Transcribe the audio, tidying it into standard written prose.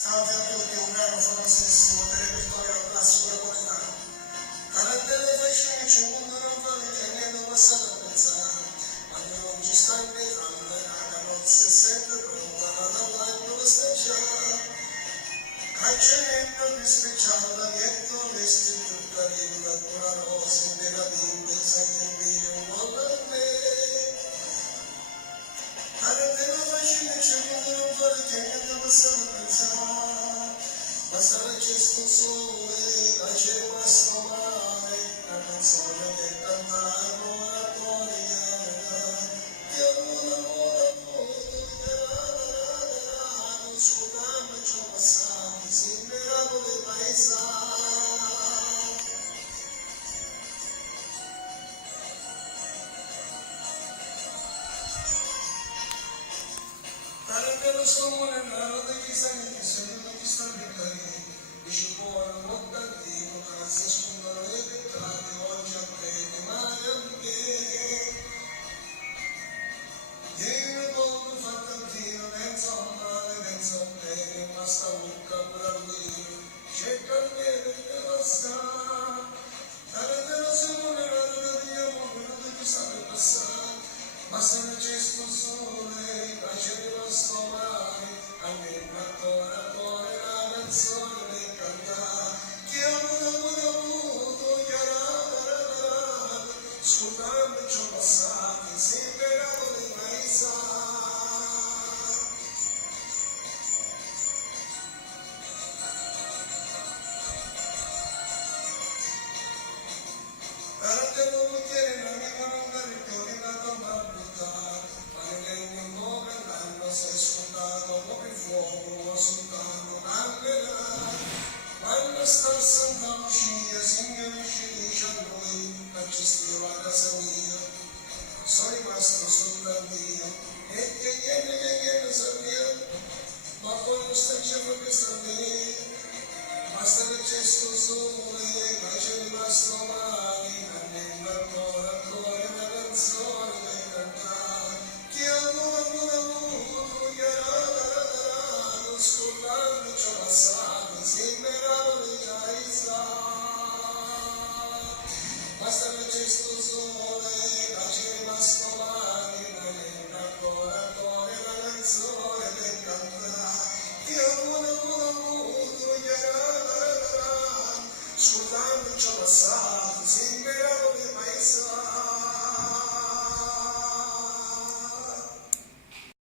Salve a tutti, un brano famosissimo del repertorio classico napoletano. Caratteri facci, un non che ne passato a pensare, ma non ci sta invitando, la nozze è sempre pronta, dall'anno festeggiare. Accennendo di speciale, dietro l'istituto di una rosa in meraviglia, segno il video un po' per me. Caratteri facci, un non che ne passato a pensare, ma sarà gesto sole, la c'è questo mare, la canzone che cantare moratoria, io non scusami, ci ho passato, si miracolo paesani. Caratteri scomune, nella di sangue, che se non ti sta piccare, dici buono, non tantino, cazzo scomono le petrate, oggi a bene, mai a me. Ieri dopo fa tantino, penso a male, penso a bene, ma sta bocca pure a me, cerca il bene che lo sta. Caratteri scomune, nella di amo, quello che ti sta per passare, ma se